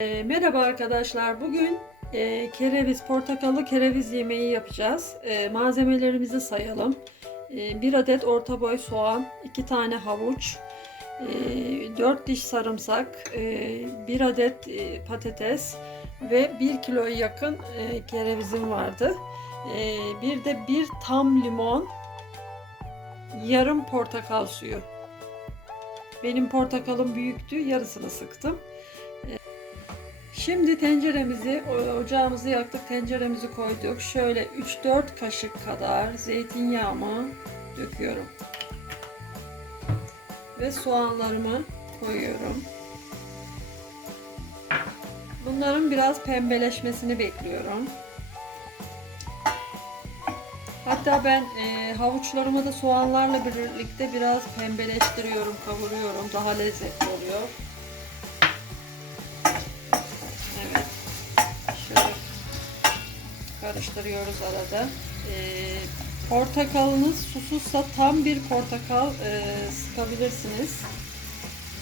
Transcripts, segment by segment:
E, merhaba arkadaşlar. Bugün e, kereviz, portakallı kereviz yemeği yapacağız. E, malzemelerimizi sayalım. E, 1 adet orta boy soğan, 2 tane havuç, e, 4 diş sarımsak, e, 1 adet e, patates ve 1 kiloya yakın e, kerevizim vardı. E, bir de bir tam limon, yarım portakal suyu. Benim portakalım büyüktü, yarısını sıktım. Şimdi tenceremizi, ocağımızı yaktık, tenceremizi koyduk. Şöyle 3-4 kaşık kadar zeytinyağımı döküyorum. Ve soğanlarımı koyuyorum. Bunların biraz pembeleşmesini bekliyorum. Hatta ben e, havuçlarımı da soğanlarla birlikte biraz pembeleştiriyorum, kavuruyorum. Daha lezzetli oluyor. Evet. Şöyle karıştırıyoruz arada. Ee, portakalınız susuzsa tam bir portakal e, sıkabilirsiniz.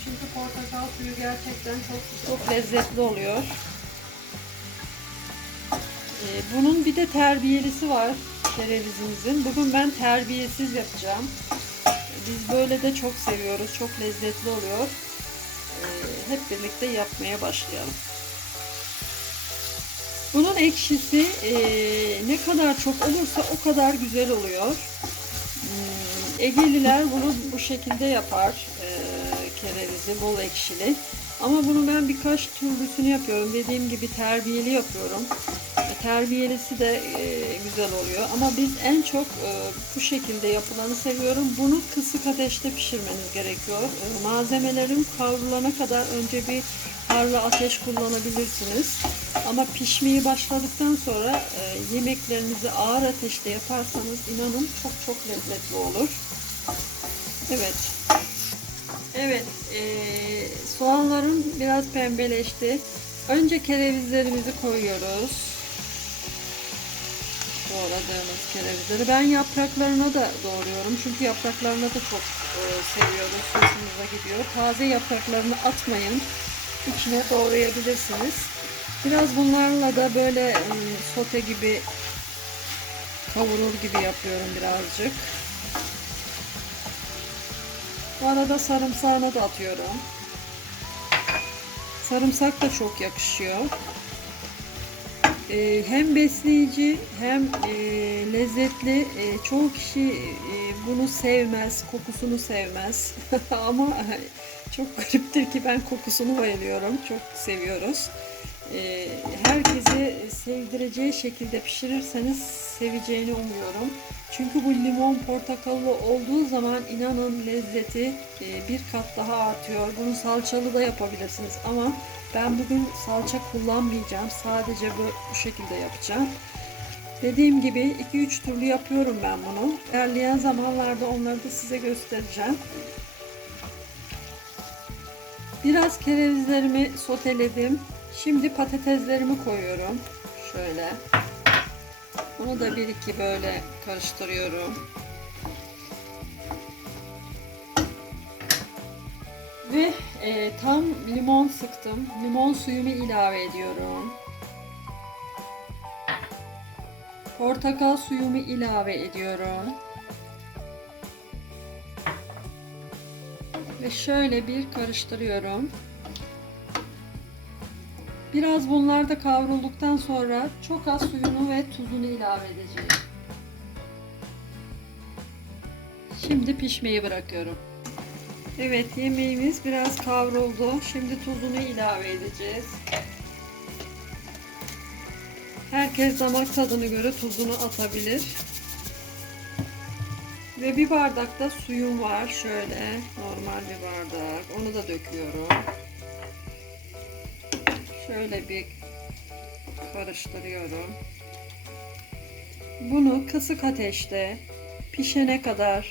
Çünkü portakal suyu gerçekten çok çok lezzetli oluyor. Ee, bunun bir de terbiyelisi var kerevizimizin. Bugün ben terbiyesiz yapacağım. Biz böyle de çok seviyoruz. Çok lezzetli oluyor. Ee, hep birlikte yapmaya başlayalım. Bunun ekşisi eee, ne kadar çok olursa o kadar güzel oluyor. Hmm, Egeliler bunu bu şekilde yapar. eee, kerevizi bol ekşili. Ama bunu ben birkaç türlüsünü yapıyorum. Dediğim gibi terbiyeli yapıyorum. E, Terbiyelisi de eee, güzel oluyor. Ama biz en çok eee, bu şekilde yapılanı seviyorum. Bunu kısık ateşte pişirmeniz gerekiyor. E, malzemelerim kavrulana kadar önce bir harlı ateş kullanabilirsiniz. Ama pişmeye başladıktan sonra e, yemeklerinizi ağır ateşte yaparsanız inanın çok çok lezzetli olur. Evet. Evet. e, soğanlarım biraz pembeleşti. Önce kerevizlerimizi koyuyoruz. Doğradığımız kerevizleri. Ben yapraklarına da doğruyorum. Çünkü yapraklarına da çok e, seviyoruz. Hoşumuza gidiyor. Taze yapraklarını atmayın. İçine doğrayabilirsiniz. Biraz bunlarla da böyle e, sote gibi kavurur gibi yapıyorum birazcık. Bu arada sarımsağını da atıyorum. Sarımsak da çok yakışıyor. E, hem besleyici hem e, lezzetli. E, çoğu kişi e, bunu sevmez, kokusunu sevmez. Ama çok gariptir ki ben kokusunu bayılıyorum. Çok seviyoruz. E, herkese sevdireceği şekilde pişirirseniz seveceğini umuyorum. Çünkü bu limon portakallı olduğu zaman inanın lezzeti e, bir kat daha artıyor. Bunu salçalı da yapabilirsiniz ama ben bugün salça kullanmayacağım. Sadece bu, bu şekilde yapacağım. Dediğim gibi 2-3 türlü yapıyorum ben bunu. İlerleyen zamanlarda onları da size göstereceğim. Biraz kerevizlerimi soteledim. Şimdi patateslerimi koyuyorum. Şöyle. Bunu da bir iki böyle karıştırıyorum. Ve e, tam limon sıktım. Limon suyumu ilave ediyorum. Portakal suyumu ilave ediyorum. Ve şöyle bir karıştırıyorum. Biraz bunlar da kavrulduktan sonra çok az suyunu ve tuzunu ilave edeceğim. Şimdi pişmeyi bırakıyorum. Evet yemeğimiz biraz kavruldu. Şimdi tuzunu ilave edeceğiz. Herkes damak tadını göre tuzunu atabilir. Ve bir bardak da suyum var. Şöyle normal bir bardak. Onu da döküyorum. Şöyle bir karıştırıyorum. Bunu kısık ateşte pişene kadar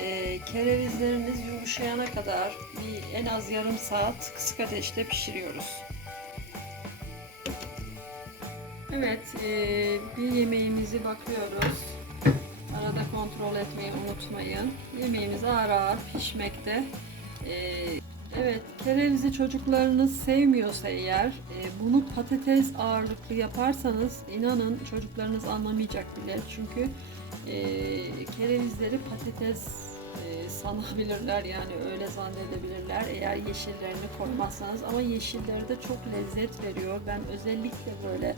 e, kerevizleriniz yumuşayana kadar bir en az yarım saat kısık ateşte pişiriyoruz. Evet, e, bir yemeğimizi bakıyoruz. Arada kontrol etmeyi unutmayın. Yemeğimiz ağır ağır pişmekte. E, Evet, kerevizi çocuklarınız sevmiyorsa eğer e, bunu patates ağırlıklı yaparsanız inanın çocuklarınız anlamayacak bile. Çünkü e, kerevizleri patates e, sanabilirler yani öyle zannedebilirler eğer yeşillerini koymazsanız ama yeşilleri de çok lezzet veriyor. Ben özellikle böyle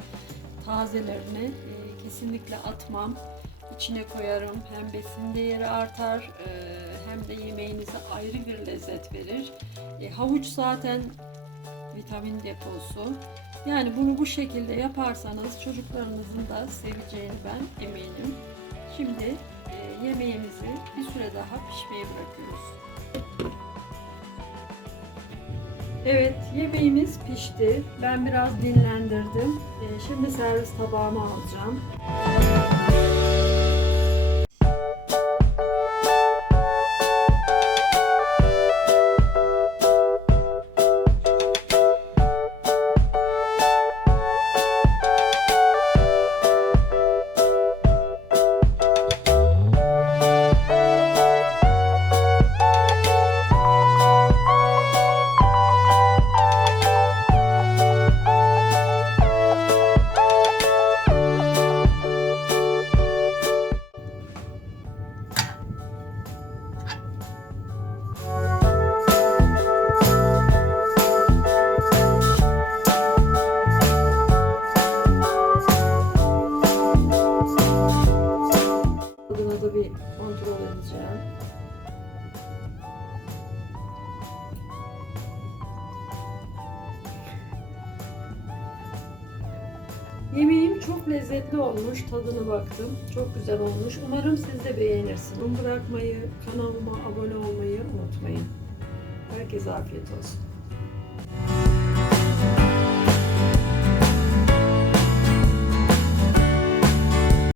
tazelerini e, kesinlikle atmam. İçine koyarım. Hem besin değeri artar e, hem de yemeğinize ayrı bir lezzet verir. E, havuç zaten vitamin deposu. Yani bunu bu şekilde yaparsanız çocuklarınızın da seveceğini ben eminim. Şimdi e, yemeğimizi bir süre daha pişmeye bırakıyoruz. Evet, yemeğimiz pişti. Ben biraz dinlendirdim. Şimdi servis tabağıma alacağım. Yemeğim çok lezzetli olmuş. Tadına baktım. Çok güzel olmuş. Umarım siz de beğenirsiniz. Bırakmayı, kanalıma abone olmayı unutmayın. Herkese afiyet olsun.